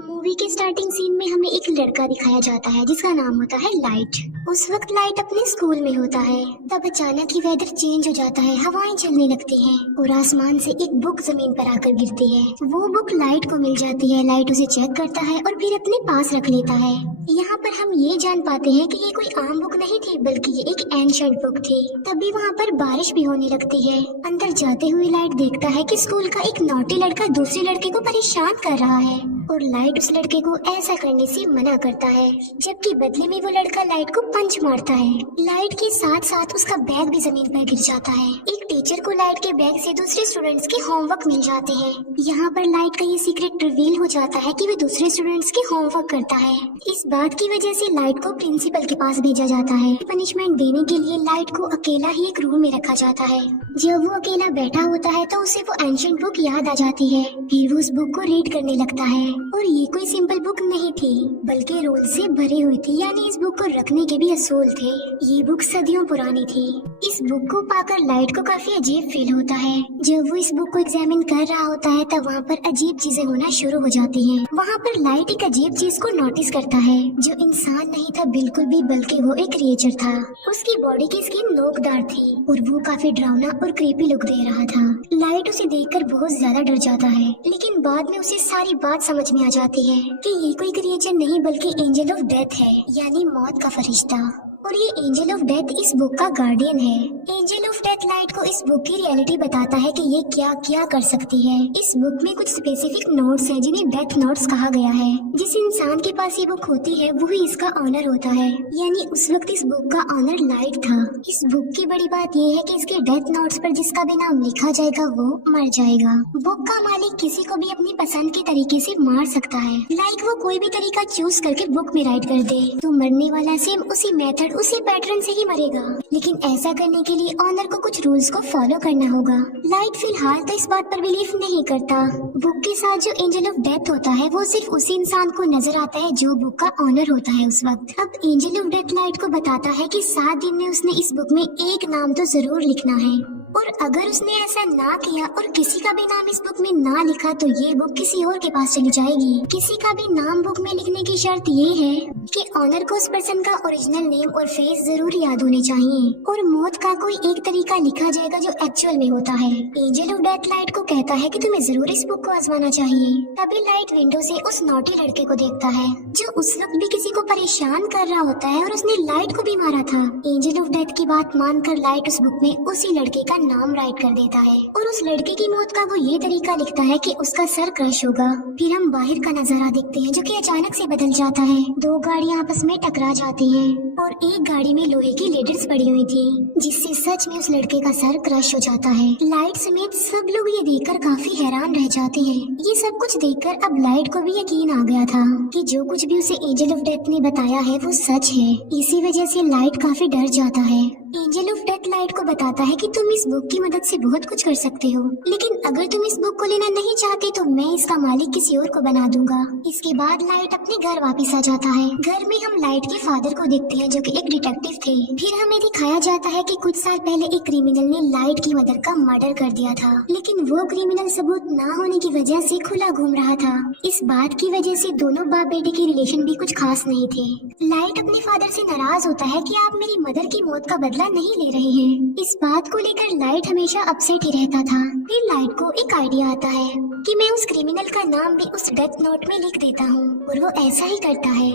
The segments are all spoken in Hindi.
मूवी के स्टार्टिंग सीन में हमें एक लड़का दिखाया जाता है जिसका नाम होता है लाइट। उस वक्त लाइट अपने स्कूल में होता है। तब अचानक ही वेदर चेंज हो जाता है, हवाएं चलने लगती हैं और आसमान से एक बुक जमीन पर आकर गिरती है। वो बुक लाइट को मिल जाती है। लाइट उसे चेक करता है और फिर अपने पास रख लेता है। यहाँ पर हम ये जान पाते हैं कि ये कोई आम बुक नहीं थी, बल्कि ये एक एंशिएंट बुक थी। तभी वहाँ पर बारिश भी होने लगती है। अंदर जाते हुए लाइट देखता है कि स्कूल का एक नॉटी लड़का दूसरे लड़के को परेशान कर रहा है और लाइट उस लड़के को ऐसा करने से मना करता है, जबकि बदले में वो लड़का लाइट को पंच मारता है। लाइट के साथ साथ उसका बैग भी जमीन पर गिर जाता है। एक टीचर को लाइट के बैग से दूसरे स्टूडेंट्स के होमवर्क मिल जाते हैं। यहाँ पर लाइट का ये सीक्रेट रिवील हो जाता है कि वो दूसरे स्टूडेंट्स के होमवर्क करता है। इस बात की वजह से लाइट को प्रिंसिपल के पास भेजा जाता है। पनिशमेंट देने के लिए लाइट को अकेला ही एक रूम में रखा जाता है। जब वो अकेला बैठा होता है तो उसे वो एंशिएंट बुक याद आ जाती है। फिर वो उस बुक को रीड करने लगता है और ये कोई सिंपल बुक नहीं थी, बल्कि रूल से भरी हुई थी। यानी इस बुक को रखने के भी असूल थे। ये बुक सदियों पुरानी थी। इस बुक को पाकर लाइट को काफी अजीब फील होता है। जब वो इस बुक को एग्जामिन कर रहा होता है तब वहाँ पर अजीब चीजें होना शुरू हो जाती हैं। वहाँ पर लाइट एक अजीब चीज को नोटिस करता है जो इंसान नहीं था बिल्कुल भी, बल्कि वो एक क्रिएचर था। उसकी बॉडी की स्किन नोकदार थी और वो काफी डरावना और क्रीपी लुक दे रहा था। लाइट उसे देखकर बहुत ज्यादा डर जाता है, लेकिन बाद में उसे सारी बात समझ में आ जाती है कि ये कोई क्रिएचर नहीं बल्कि एंजल ऑफ डेथ है, यानी मौत का फरिश्ता। और ये एंजल ऑफ डेथ इस बुक का गार्डियन है। एंजल ऑफ डेथ लाइट को इस बुक की रियलिटी बताता है कि ये क्या क्या कर सकती है। इस बुक में कुछ स्पेसिफिक नोट्स हैं जिन्हें डेथ नोट्स कहा गया है। जिस इंसान के पास ये बुक होती है वो ही इसका ऑनर होता है। यानी उस वक्त इस बुक का ऑनर लाइट था। इस बुक की बड़ी बात ये है कि इसके डेथ नोट्स पर जिसका भी नाम लिखा जाएगा वो मर जाएगा। बुक का मालिक किसी को भी अपनी पसंद के तरीके से मार सकता है। लाइक वो कोई भी तरीका चूज करके बुक में राइट कर दे तो मरने वाला सेम उसी मेथड उसी पैटर्न से ही मरेगा। लेकिन ऐसा करने के लिए ऑनर को कुछ रूल्स को फॉलो करना होगा। लाइट फिलहाल तो इस बात पर बिलीव नहीं करता। बुक के साथ जो एंजल ऑफ डेथ होता है वो सिर्फ उसी इंसान को नजर आता है जो बुक का ऑनर होता है उस वक्त। अब एंजल ऑफ डेथ लाइट को बताता है कि 7 दिन में उसने इस बुक में एक नाम तो जरूर लिखना है, और अगर उसने ऐसा ना किया और किसी का भी नाम इस बुक में ना लिखा तो ये बुक किसी और के पास चली जाएगी। किसी का भी नाम बुक में लिखने की शर्त ये है कि ऑनर को उस पर्सन का ओरिजिनल नेम और फेस जरूर याद होने चाहिए, और मौत का कोई एक तरीका लिखा जाएगा जो एक्चुअल में होता है। एंजल ऑफ डेथ लाइट को कहता है कि तुम्हें जरूर इस बुक को आजमाना चाहिए। तभी लाइट विंडो से उस नॉटी लड़के को देखता है जो उस वक्त भी किसी को परेशान कर रहा होता है और उसने लाइट को भी मारा था। एंजल ऑफ डेथ की बात मानकर लाइट उस बुक में उसी लड़के का नाम राइट कर देता है और उस लड़के की मौत का वो ये तरीका लिखता है कि उसका सर क्रश होगा। फिर हम बाहर का नजारा देखते हैं जो कि अचानक से बदल जाता है। 2 गाड़ियां आपस में टकरा जाती हैं और एक गाड़ी में लोहे की लेडर्स पड़ी हुई थी, जिससे सच में उस लड़के का सर क्रश हो जाता है। लाइट समेत सब लोग ये देखकर काफी हैरान रह जाते हैं। ये सब कुछ देखकर अब लाइट को भी यकीन आ गया था कि जो कुछ भी उसे एंजल ऑफ डेथ ने बताया है वो सच है। इसी वजह से लाइट काफी डर जाता है। एंजल ऑफ डेथ लाइट को बताता है कि तुम इस बुक की मदद से बहुत कुछ कर सकते हो, लेकिन अगर तुम इस बुक को लेना नहीं चाहते तो मैं इसका मालिक किसी और को बना दूंगा। इसके बाद लाइट अपने घर वापस आ जाता है। घर में हम लाइट के फादर को देखते हैं जो कि एक डिटेक्टिव थे। फिर हमें दिखाया जाता है कि कुछ साल पहले एक क्रिमिनल ने लाइट की मदर का मर्डर कर दिया था, लेकिन वो क्रिमिनल सबूत न होने की वजह से खुला घूम रहा था। इस बात की वजह से दोनों बाप बेटे के रिलेशन भी कुछ खास नहीं थे। लाइट अपने फादर से नाराज होता है कि आप मेरी मदर की मौत का बदला नहीं ले रहे हैं। इस बात को लेकर लाइट हमेशा अपसेट ही रहता था। फिर लाइट को एक आइडिया आता है कि मैं उस क्रिमिनल का नाम भी उस डेथ नोट में लिख देता हूँ, और वो ऐसा ही करता है।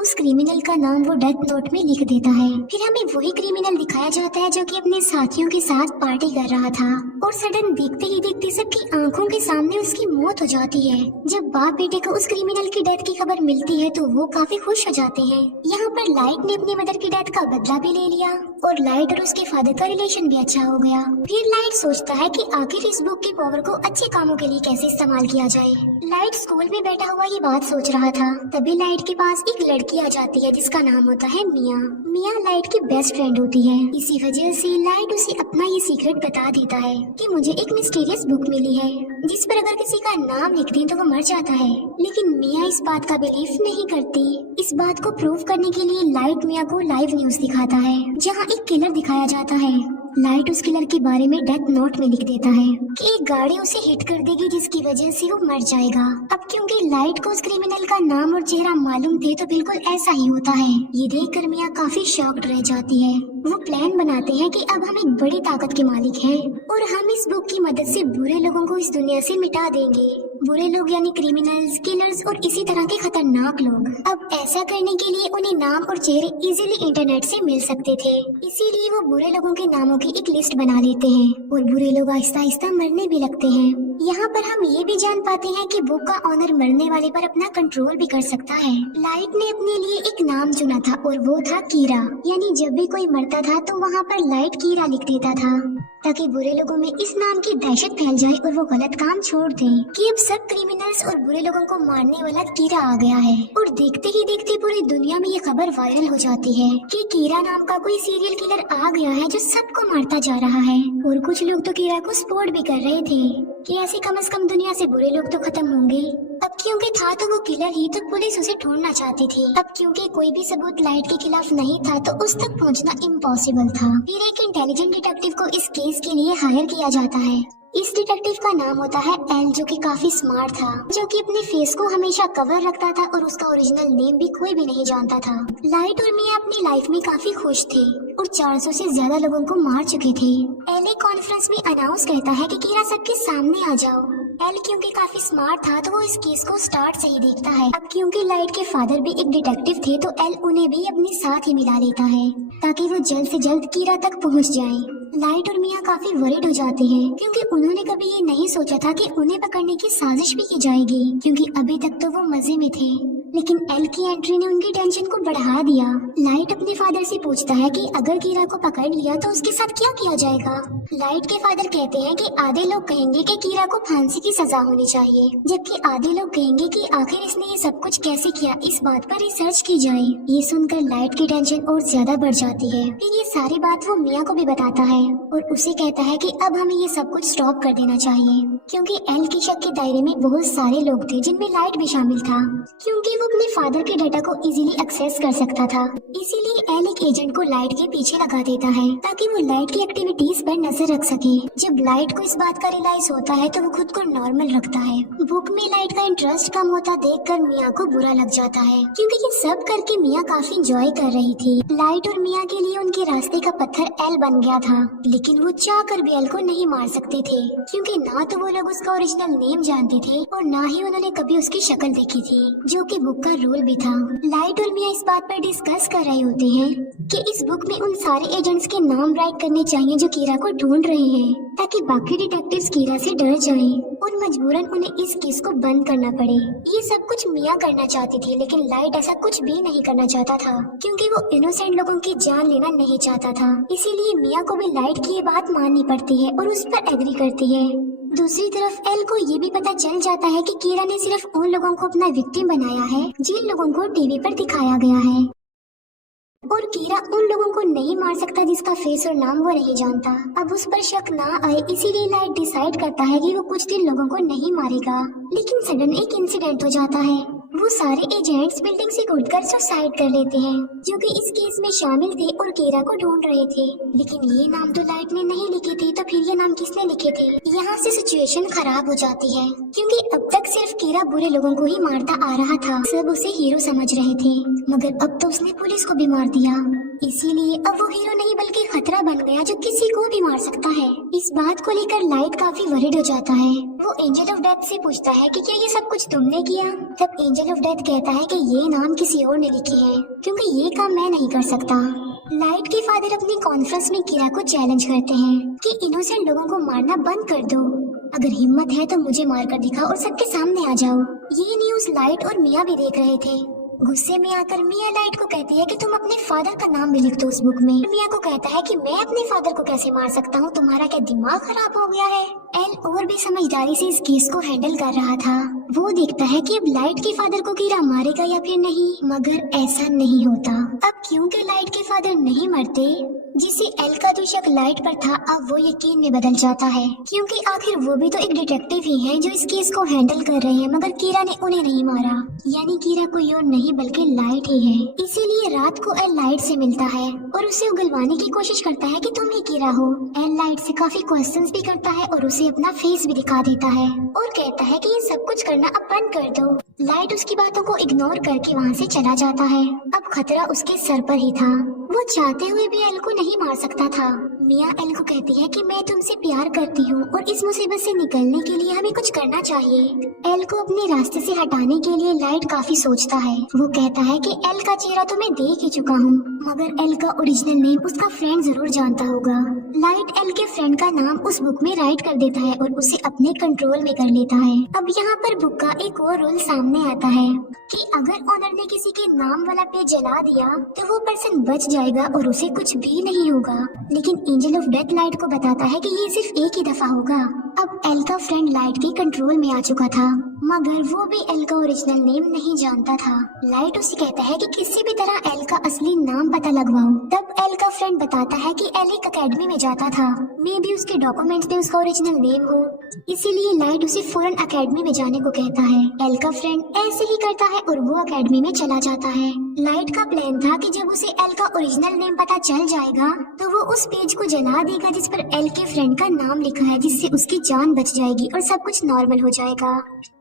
उस क्रिमिनल का नाम वो डेथ नोट में लिख देता है। फिर हमें वही क्रिमिनल दिखाया जाता है जो कि अपने साथियों के साथ पार्टी कर रहा था, और सडन देखते ही देखते सबकी आंखों के सामने उसकी मौत हो जाती है। जब बाप बेटे को उस क्रिमिनल की डेथ की खबर मिलती है तो वो काफी खुश हो जाते हैं। यहाँ पर लाइट ने अपनी मदर की डेथ का बदला भी ले लिया और लाइट और उसके फादर का रिलेशन भी अच्छा हो गया। फिर लाइट सोचता है कि आखिर इस बुक की पावर को अच्छे कामों के लिए कैसे इस्तेमाल किया जाए। लाइट स्कूल में बैठा हुआ ये बात सोच रहा था। तभी लाइट के पास एक लड़की आ जाती है जिसका नाम होता है मिया। मिया लाइट की बेस्ट फ्रेंड होती है। इसी वजह से लाइट उसे अपना ये सीक्रेट बता देता है कि मुझे एक मिस्टीरियस बुक मिली है जिस पर अगर किसी का नाम लिख दें तो वो मर जाता है। लेकिन मिया इस बात का बिलीव नहीं करती। इस बात को प्रूव करने के लिए लाइट मिया को लाइव न्यूज दिखाता है जहाँ एक किलर दिखाया जाता है। लाइट उस किलर के बारे में डेथ नोट में लिख देता है कि एक गाड़ी उसे हिट कर देगी जिसकी वजह से वो मर जाएगा। अब क्योंकि क्योंकि लाइट को उस क्रिमिनल का नाम और चेहरा मालूम थे तो बिल्कुल ऐसा ही होता है। ये देखकर मिया काफी शॉक्ड रह जाती है। वो प्लान बनाते हैं कि अब हम एक बड़ी ताकत के मालिक हैं और हम इस बुक की मदद से बुरे लोगों को इस दुनिया से मिटा देंगे। बुरे लोग यानी क्रिमिनल्स, किलर्स और इसी तरह के खतरनाक लोग। अब ऐसा करने के लिए उन्हें नाम और चेहरे इजीली इंटरनेट से मिल सकते थे, इसीलिए वो बुरे लोगों के नामों की एक लिस्ट बना लेते हैं और बुरे लोग आहिस्ता आहिस्ता मरने भी लगते हैं। यहाँ पर हम ये भी जान पाते हैं कि बुक का ऑनर मरने वाले पर अपना कंट्रोल भी कर सकता है। लाइट ने अपने लिए एक नाम चुना था और वो था कीरा, यानी जब भी कोई मरता था तो वहाँ पर लाइट कीरा लिख देता था ताकि बुरे लोगों में इस नाम की दहशत फैल जाए और वो गलत काम छोड़ दें कि अब सब क्रिमिनल्स और बुरे लोगों को मारने वाला कीरा आ गया है। और देखते ही देखते पूरी दुनिया में ये खबर वायरल हो जाती है कि कीरा नाम का कोई सीरियल किलर आ गया है जो सबको मारता जा रहा है। और कुछ लोग तो कीरा को सपोर्ट भी कर रहे थे कि ऐसे कम से कम दुनिया से बुरे लोग तो खत्म होंगे। अब क्योंकि था तो वो किलर ही, तो पुलिस उसे ढूंढना चाहती थी। अब क्योंकि कोई भी सबूत लाइट के खिलाफ नहीं था तो उस तक पहुंचना इम्पॉसिबल था। फिर एक इंटेलिजेंट डिटेक्टिव को इस केस के लिए हायर किया जाता है। इस डिटेक्टिव का नाम होता है एल, जो कि काफी स्मार्ट था, जो कि अपने फेस को हमेशा कवर रखता था और उसका ओरिजिनल नेम भी कोई भी नहीं जानता था। लाइट और मिया अपनी लाइफ में काफी खुश थे और 400 से ज्यादा लोगों को मार चुके थे। एल एक कॉन्फ्रेंस में अनाउंस करता है कि कीरा सबके सामने आ जाओ। एल क्योंकि काफी स्मार्ट था तो वो इस केस को स्टार्ट से ही देखता है। अब क्योंकि लाइट के फादर भी एक डिटेक्टिव थे तो एल उन्हें भी अपने साथ ही मिला लेता है ताकि वो जल्द से जल्द कीरा तक पहुंच जाए। लाइट और मिया काफी वरीड हो जाते हैं क्योंकि उन्होंने कभी ये नहीं सोचा था कि उन्हें पकड़ने की साजिश भी की जाएगी, क्योंकि अभी तक तो वो मजे में थे। लेकिन एल की एंट्री ने उनकी टेंशन को बढ़ा दिया। लाइट अपने फादर से पूछता है कि अगर कीरा को पकड़ लिया तो उसके साथ क्या किया जाएगा। लाइट के फादर कहते हैं कि आधे लोग कहेंगे कि कीरा को फांसी की सजा होनी चाहिए, जबकि आधे लोग कहेंगे कि आखिर इसने ये सब कुछ कैसे किया, इस बात पर रिसर्च की जाए। ये सुनकर लाइट की टेंशन और ज्यादा बढ़ जाती है। फिर ये सारी बात वो मिया को भी बताता है और उसे कहता है कि अब हमें ये सब कुछ स्टॉप कर देना चाहिए, क्योंकि एल के शक के दायरे में बहुत सारे लोग थे जिनमें लाइट भी शामिल था, क्योंकि वो अपने फादर के डाटा को इजीली एक्सेस कर सकता था। इसीलिए एल एक एजेंट को लाइट के पीछे लगा देता है ताकि वो लाइट की एक्टिविटीज पर नजर रख सके। जब लाइट को इस बात का रियलाइज होता है तो वो खुद को नॉर्मल रखता है। बुक में लाइट का इंटरेस्ट कम होता देखकर मिया को बुरा लग जाता है, क्योंकि ये सब करके मिया काफी एंजॉय कर रही थी। लाइट और मिया के लिए उनके रास्ते का पत्थर एल बन गया था, लेकिन वो चाह कर भी एल को नहीं मार सकते थे, क्योंकि ना तो वो लोग उसका ओरिजिनल नेम जानते थे और ना ही उन्होंने कभी उसकी शक्ल देखी थी, जो कि बुक का रूल भी था। लाइट और मिया इस बात पर डिस्कस कर रहे होते हैं कि इस बुक में उन सारे एजेंट्स के नाम राइट करने चाहिए जो कीरा को ढूंढ रहे हैं, ताकि बाकी डिटेक्टिव्स कीरा से डर जाएं और मजबूरन उन्हें इस केस को बंद करना पड़े। ये सब कुछ मिया करना चाहती थी, लेकिन लाइट ऐसा कुछ भी नहीं करना चाहता था, क्योंकि वो इनोसेंट लोगों की जान लेना नहीं चाहता था। इसीलिए मिया को भी लाइट की ये बात माननी पड़ती है और उस पर एग्री करती है। दूसरी तरफ एल को ये भी पता चल जाता है कि कीरा ने सिर्फ उन लोगों को अपना विक्टिम बनाया है जिन लोगों को टीवी पर दिखाया गया है, और कीरा उन लोगों को नहीं मार सकता जिसका फेस और नाम वो नहीं जानता। अब उस पर शक ना आए इसीलिए लाइट डिसाइड करता है कि वो कुछ दिन लोगों को नहीं मारेगा। लेकिन सडन एक इंसिडेंट हो जाता है। वो सारे एजेंट्स बिल्डिंग से कूदकर सुसाइड कर लेते हैं, जो कि इस केस में शामिल थे और कीरा को ढूंढ रहे थे। लेकिन ये नाम तो लाइट ने नहीं लिखे थे, तो फिर ये नाम किसने लिखे थे? यहाँ से सिचुएशन खराब हो जाती है, क्योंकि अब तक सिर्फ कीरा बुरे लोगों को ही मारता आ रहा था। सब उसे हीरो समझ रहे थे, मगर अब तो उसने पुलिस को भी मार दिया। इसीलिए अब वो हीरो नहीं बल्कि खतरा बन गया जो किसी को भी मार सकता है। इस बात को लेकर लाइट काफी वरीड हो जाता है। वो एंजल ऑफ डेथ से पूछता है कि क्या ये सब कुछ तुमने किया? तब एंजल ऑफ डेथ कहता है कि ये नाम किसी और ने लिखे हैं, क्योंकि ये काम मैं नहीं कर सकता। लाइट के फादर अपनी कॉन्फ्रेंस में कीरा को चैलेंज करते हैं कि इनोसेंट लोगों को मारना बंद कर दो। अगर हिम्मत है तो मुझे मारकर दिखाओ और सबके सामने आ जाओ। ये न्यूज़ लाइट और मिया भी देख रहे थे। गुस्से में आकर मिया लाइट को कहती है कि तुम अपने फादर का नाम भी लिख दो उस बुक में। मिया को कहता है कि मैं अपने फादर को कैसे मार सकता हूँ, तुम्हारा क्या दिमाग खराब हो गया है? एल और भी समझदारी से इस केस को हैंडल कर रहा था। वो देखता है कि अब लाइट के फादर को कीरा मारेगा या फिर नहीं, मगर ऐसा नहीं होता। अब क्योंकि लाइट के फादर नहीं मरते, जिससे एल का जो शक लाइट पर था अब वो यकीन में बदल जाता है, क्योंकि आखिर वो भी तो एक डिटेक्टिव ही हैं जो इस केस को हैंडल कर रहे हैं, मगर कीरा ने उन्हें नहीं मारा। यानी कीरा कोई और नहीं बल्कि लाइट ही है। इसीलिए रात को एल लाइट से मिलता है और उसे उगलवाने की कोशिश करता है कि तुम ही कीरा हो। एल लाइट से काफी क्वेश्चंस भी करता है और उसे अपना फेस भी दिखा देता है और कहता है कि ये सब कुछ करना अब बंद कर दो। लाइट उसकी बातों को इग्नोर करके वहाँ से चला जाता है। अब खतरा उसके सर पर ही था। वो चाहते हुए भी एल को नहीं मार सकता था। मिया एल को कहती है कि मैं तुमसे प्यार करती हूँ और इस मुसीबत से निकलने के लिए हमें कुछ करना चाहिए। एल को अपने रास्ते से हटाने के लिए लाइट काफी सोचता है। वो कहता है कि एल का चेहरा तो मैं देख ही चुका हूँ, मगर एल का ओरिजिनल नेम उसका फ्रेंड जरूर जानता होगा। लाइट एल के फ्रेंड का नाम उस बुक में राइट कर देता है और उसे अपने कंट्रोल में कर लेता है। अब यहाँ पर बुक का एक और रूल सामने आता है कि अगर ऑनर ने किसी के नाम वाला पेज जला दिया तो वो पर्सन बच जाएगा और उसे कुछ भी नहीं होगा। लेकिन एंजल ऑफ डेथ लाइट को बताता है कि ये सिर्फ एक ही दफा होगा। अब एल का फ्रेंड लाइट के कंट्रोल में आ चुका था, मगर वो भी एल का ओरिजिनल नेम नहीं जानता था। लाइट उसे कहता है कि किसी भी तरह एल का असली नाम पता लगवाओ। तब एल का फ्रेंड बताता है कि एल एक अकेडमी में जाता था, मे भी उसके डॉक्यूमेंट्स में उसका ओरिजिनल नेम हो, इसीलिए लाइट उसे फौरन अकेडमी में जाने को कहता है। एल का फ्रेंड ऐसे ही करता है और वो अकेडमी में चला जाता है। लाइट का प्लान था कि जब उसे एल का ओरिजिनल नेम पता चल जाएगा तो वो उस पेज को जला देगा जिस पर एल के फ्रेंड का नाम लिखा है, जिससे उसकी जान बच जाएगी और सब कुछ नॉर्मल हो जाएगा।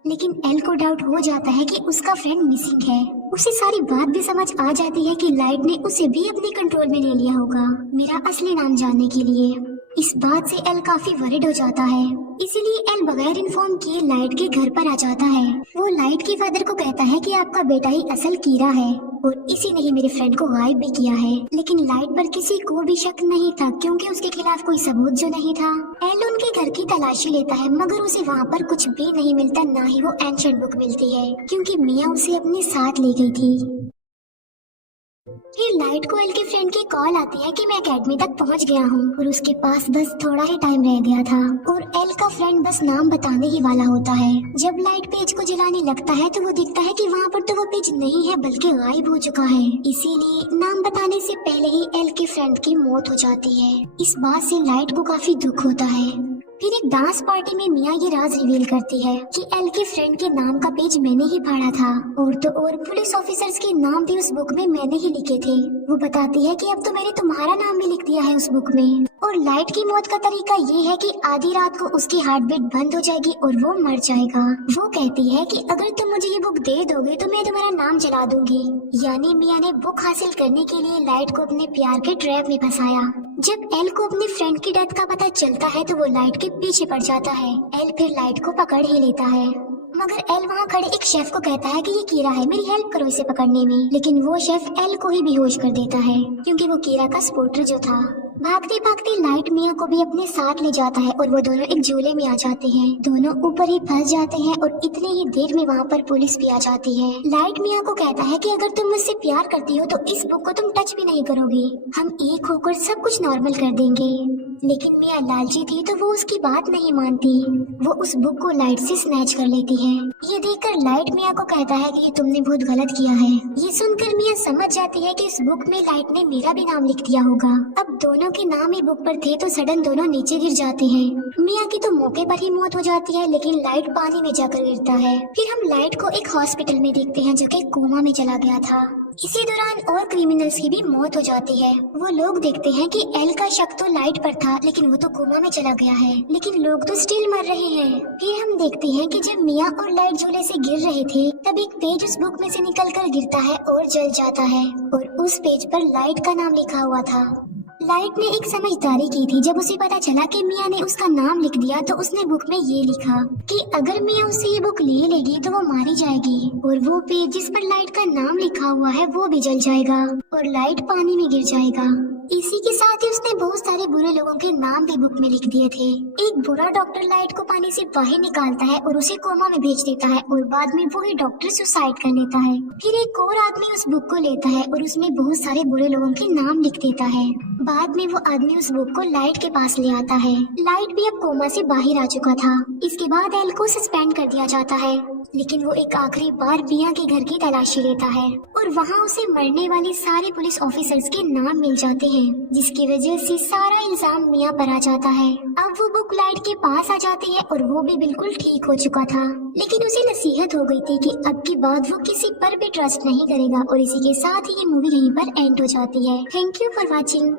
लेकिन एल को डाउट हो जाता है कि उसका फ्रेंड मिसिंग है। उसे सारी बात भी समझ आ जाती है कि लाइट ने उसे भी अपने कंट्रोल में ले लिया होगा मेरा असली नाम जानने के लिए। इस बात से एल काफी वरिड हो जाता है, इसीलिए एल बगैर इन्फॉर्म किए लाइट के घर पर आ जाता है। वो लाइट के फादर को कहता है कि आपका बेटा ही असल कीरा है और इसी ने ही मेरे फ्रेंड को गायब भी किया है। लेकिन लाइट पर किसी को भी शक नहीं था क्योंकि उसके खिलाफ कोई सबूत जो नहीं था। एल उनके घर की तलाशी लेता है, मगर उसे वहाँ पर कुछ भी नहीं मिलता, ना ही वो एंशिएंट बुक मिलती है क्योंकि मिया उसे अपने साथ ले गई थी। फिर लाइट को एल के फ्रेंड की कॉल आती है कि मैं अकेडमी तक पहुंच गया हूं और उसके पास बस थोड़ा ही टाइम रह गया था और एल का फ्रेंड बस नाम बताने ही वाला होता है। जब लाइट पेज को जलाने लगता है तो वो दिखता है कि वहाँ पर तो वो पेज नहीं है बल्कि गायब हो चुका है। इसीलिए नाम बताने से पहले ही एल के फ्रेंड की मौत हो जाती है। इस बात से लाइट को काफी दुख होता है। फिर एक डांस पार्टी में मिया ये राज रिवील करती है कि एल के फ्रेंड के नाम का पेज मैंने ही फाड़ा था और तो और पुलिस ऑफिसर्स के नाम भी उस बुक में मैंने ही लिखे थे। वो बताती है कि अब तो मैंने तुम्हारा नाम भी लिख दिया है उस बुक में। और लाइट की मौत का तरीका ये है कि आधी रात को उसकी हार्ट बीट बंद हो जाएगी और वो मर जाएगा। वो कहती है कि अगर तुम मुझे ये बुक दे दोगे तो मैं तुम्हारा नाम जला दूंगी। यानी मिया ने बुक हासिल करने के लिए लाइट को अपने प्यार के ट्रैप में फंसाया। जब एल को अपने फ्रेंड की डेथ का पता चलता है तो वो लाइट के पीछे पड़ जाता है। एल फिर लाइट को पकड़ ही लेता है, मगर एल वहाँ खड़े एक शेफ को कहता है कि ये कीरा है, मेरी हेल्प करो इसे पकड़ने में। लेकिन वो शेफ एल को ही बेहोश कर देता है क्योंकि वो कीरा का सपोर्टर जो था। भागते भागते लाइट मिया को भी अपने साथ ले जाता है और वो दोनों एक झूले में आ जाते हैं। दोनों ऊपर ही फंस जाते हैं और इतने ही देर में वहाँ पर पुलिस भी आ जाती है। लाइट मिया को कहता है कि अगर तुम मुझसे प्यार करती हो तो इस बुक को तुम टच भी नहीं करोगी, हम एक होकर सब कुछ नॉर्मल कर देंगे। लेकिन मिया लालची थी तो वो उसकी बात नहीं मानती। वो उस बुक को लाइट से स्नैच कर लेती है। ये देखकर लाइट मिया को कहता है कि ये तुमने बहुत गलत किया है। ये सुनकर मिया समझ जाती है कि इस बुक में लाइट ने मेरा भी नाम लिख दिया होगा। अब दोनों के नाम ही बुक पर थे तो सडन दोनों नीचे गिर जाते हैं। मिया की तो मौके पर ही मौत हो जाती है, लेकिन लाइट पानी में जाकर गिरता है। फिर हम लाइट को एक हॉस्पिटल में देखते हैं जो कि कोमा में चला गया था। इसी दौरान और क्रिमिनल्स की भी मौत हो जाती है। वो लोग देखते हैं कि एल का शक तो लाइट पर था, लेकिन वो तो कोमा में चला गया है, लेकिन लोग तो स्टिल मर रहे हैं। फिर हम देखते हैं कि जब मिया और लाइट झूले से गिर रहे थे तब एक पेज उस बुक में से निकलकर गिरता है और जल जाता है और उस पेज पर लाइट का नाम लिखा हुआ था। लाइट ने एक समझदारी की थी। जब उसे पता चला कि मिया ने उसका नाम लिख दिया तो उसने बुक में ये लिखा कि अगर मिया उससे ये बुक ले लेगी तो वो मारी जाएगी और वो पेज जिस पर लाइट का नाम लिखा हुआ है वो भी जल जाएगा और लाइट पानी में गिर जाएगा। इसी के साथ ही उसने बहुत सारे बुरे लोगों के नाम भी बुक में लिख दिए थे। एक बुरा डॉक्टर लाइट को पानी से बाहर निकालता है और उसे कोमा में भेज देता है और बाद में वही डॉक्टर सुसाइड कर लेता है। फिर एक और आदमी उस बुक को लेता है और उसमें बहुत सारे बुरे लोगों के नाम लिख देता है। बाद में वो आदमी उस बुक को लाइट के पास ले आता है। लाइट भी अब कोमा से बाहर आ चुका था। इसके बाद एल को सस्पेंड कर दिया जाता है, लेकिन वो एक आखिरी बार मिया के घर की तलाशी लेता है और वहाँ उसे मरने वाले सारे पुलिस ऑफिसर्स के नाम मिल जाते हैं। है, जिसकी वजह से सारा इल्जाम मिया पर आ जाता है। अब वो बुक लाइट के पास आ जाती है और वो भी बिल्कुल ठीक हो चुका था, लेकिन उसे नसीहत हो गई थी कि अब की बाद वो किसी पर भी ट्रस्ट नहीं करेगा। और इसी के साथ ही ये मूवी यहीं पर एंड हो जाती है। Thank you for watching.